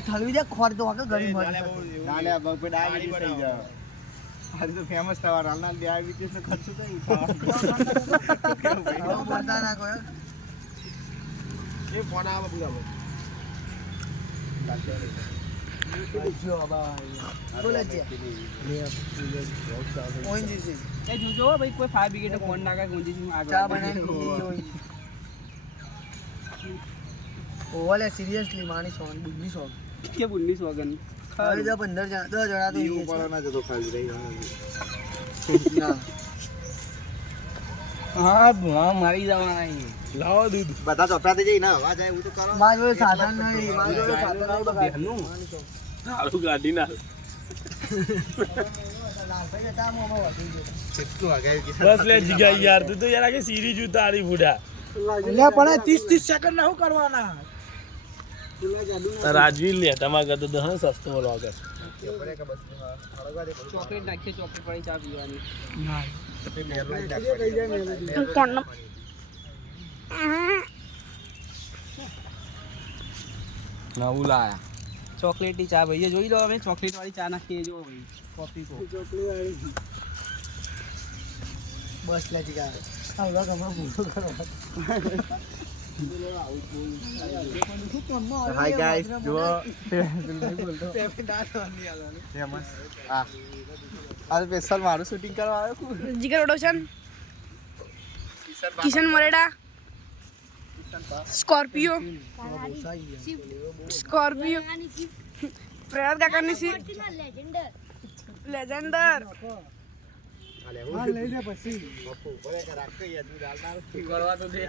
ઠલવી જાય ખોર તો આગળ ગળી મરે ના લે બગ પે ડાયાબિટીસ થઈ જાય આજે તો ફેમસ થવા હાલના ડાયાબિટીસ નો ખર્ચો તો ઉઠાવ બોલતા ના કોઈ એ ફોન આવે પૂરા જો ભાઈ બોલે છે ઓંજી છે એ જોજો ભાઈ કોઈ ફાયર બ્રિગેડ ફોન ના કરે ઓંજી હું આગળ ચા બનાવી ઓલે સિરિયસલી માની સોન બુદ્ધિ સોન કે બુન્ની સોગન ખાલી તો 15 જણા 10 જણા તો ઈ ઉપર ના જતો ખાલી રહી ના હા ભા મારી જવાના લાવો દૂધ બધા ચોપડા થઈ જાય ને હવા જાય એવું તો કરો માર જોડે સાધન નહીં માર જોડે સાધન નહીં બગા બેહનું આળુ ગાડી ના કેટલું આગળ બસ લે જીગા યાર તું તો યાર આગે સિરીજ ઉતારી બુડા લે પણ 30 સેકન્ડ ના હું કરવાના રાજવીર લે તમાર કરતો તો હા સસ્તો લાગે ચોકલેટ નાખીએ ચોકલેટ પડી ચા પીવાની નવું લાયા ચોકલેટી ચા ભાઈ જોઈ લો અમે ચોકલેટ વાળી ચા નાખીએ જો ભાઈ કોફી કો બસ લે જીગા આવલા ગમો પૂરો કરો હાય ગાઈસ જો ફેમસ આ સ્પેશિયલ મારું શૂટિંગ કરવા આવ્યો જીગર ઓડોશન કિશન મોરેડા સ્કોર્પિયો પ્રયાગ કાકાની સી લેજેન્ડર હા લઈ લે પછી બપુ બોલે કે રાખો યાર તું ડાલના કરવા તો દે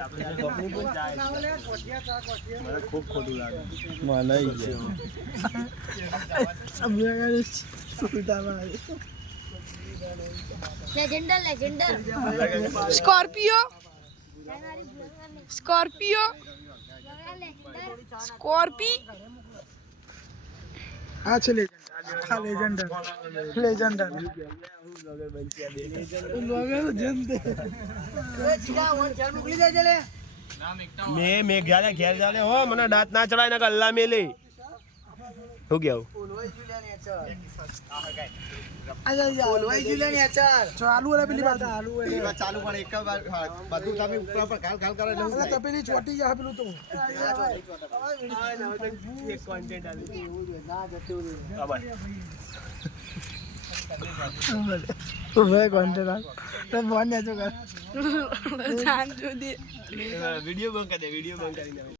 મને ખૂબ ખોટું લાગે મને લેજેન્ડર સ્કોર્પિયો આ છે લેજેન્ડર લેજેન્ડર મેં ઘેર ઘેર ચાલે હો મને દાંત ના ચડાય ને કલ્લા મેલે હું કેવું ચાલુ વાળા પેલી વાત આલુ એવા ચાલુ પણ એક વાર બધું તમે ઉપર પર ગાલ ગાલ કરે એટલે તપેલી ચોટી જા પેલું તો એક કોન્ટેન્ટ આવી ભાઈ કોન્ટેન્ટ તો ફોન ને જો કર જાન જો દે વિડિયો બંધ કરી દે વિડિયો બંધ કરીને